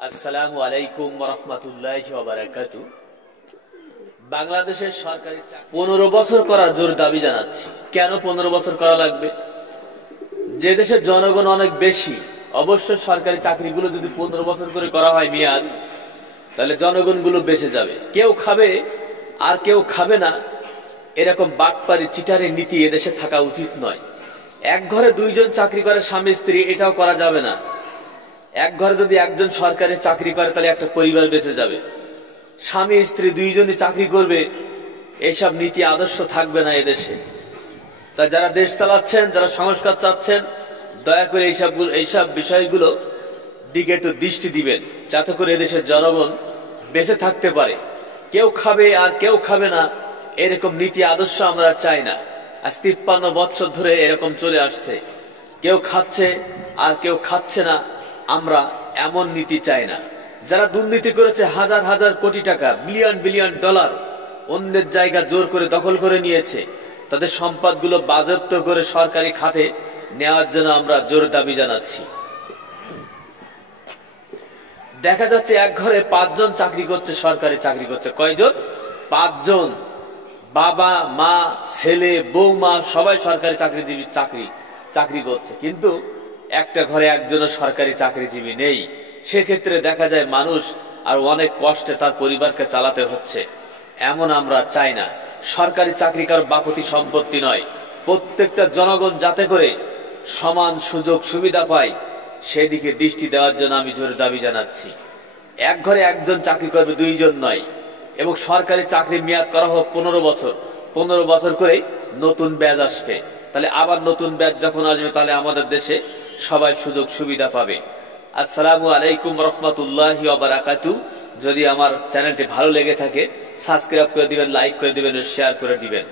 আসসালামু আলাইকুম ওয়া রাহমাতুল্লাহি ওয়া বারাকাতুহু। বাংলাদেশের সরকারি 15 বছর করার জোর দাবি জানাচ্ছি। কেন 15 বছর করা লাগবে? যে দেশের জনগণ অনেক বেশি, অবশ্যই সরকারি চাকরিগুলো যদি 15 বছর করে করা হয় মেয়াদ, তাহলে জনগণগুলো বেঁচে যাবে। কেউ খাবে আর কেউ খাবে না, এরকম বাটপারি চিটারি নীতি এদেশে থাকা উচিত নয়। এক ঘরে দুইজন চাকরি করে স্বামী স্ত্রী, এটাও করা যাবে না। এক ঘরে যদি একজন সরকারি চাকরি করে তাহলে একটা পরিবার বেঁচে যাবে। স্বামী স্ত্রী দুইজনই চাকরি করবে, এইসব নীতি আদর্শ থাকবে না এদেশে। তাই যারা দেশ চালাচ্ছেন, যারা সংস্কার চাচ্ছেন, দয়া করে এইসব বিষয়গুলো দিকে একটু দৃষ্টি দিবেন, যাতে করে এদেশের জনগণ বেঁচে থাকতে পারে। কেউ খাবে আর কেউ খাবে না, এরকম নীতি আদর্শ আমরা চাই না। আজ 53 বছর ধরে এরকম চলে আসছে, কেউ খাচ্ছে আর কেউ খাচ্ছে না। আমরা এমন নীতি চাই না। যারা দুর্নীতি করেছে হাজার হাজার কোটি টাকা, বিলিয়ন বিলিয়ন ডলার অন্যের জায়গা জোর করে দখল করে নিয়েছে, তাদের সম্পদগুলো বাজেয়াপ্ত করে সরকারি খাতে নেওয়ার জন্য আমরা জোর দাবি জানাচ্ছি। দেখা যাচ্ছে এক ঘরে 5 জন চাকরি করছে, সরকারি চাকরি করছে। কয়জন? 5 জন। বাবা মা ছেলে বৌমা সবাই সরকারি চাকরিজীবী, চাকরি করছে, কিন্তু একটা ঘরে একজনও সরকারি চাকরিজীবী নেই। সেক্ষেত্রে দেখা যায় মানুষ আর অনেক কষ্টে তার পরিবারকে চালাতে হচ্ছে। এমন আমরা চাই না। সরকারি চাকরি কারো বাপতি সম্পত্তি নয়। প্রত্যেকটা জনগণ যাতে করে সমান সুযোগ সুবিধা পায়, সেদিকে দৃষ্টি দেওয়ার জন্য আমি জোরে দাবি জানাচ্ছি। এক ঘরে একজন চাকরি করবে, 2 জন নয়। এবং সরকারি চাকরি মেয়াদ করা হোক 15 বছর। 15 বছর করেই নতুন ব্যাচ আসবে। তাহলে আবার নতুন ব্যাচ যখন আসবে, তাহলে আমাদের দেশে সবাই সুযোগ সুবিধা পাবে। আসসালামু আলাইকুম রহমতুল্লাহি ওয়া বারাকাতুহু। যদি আমার চ্যানেলটি ভালো লেগে থাকে, সাবস্ক্রাইব করে দিবেন, লাইক করে দিবেন, শেয়ার করে দিবেন।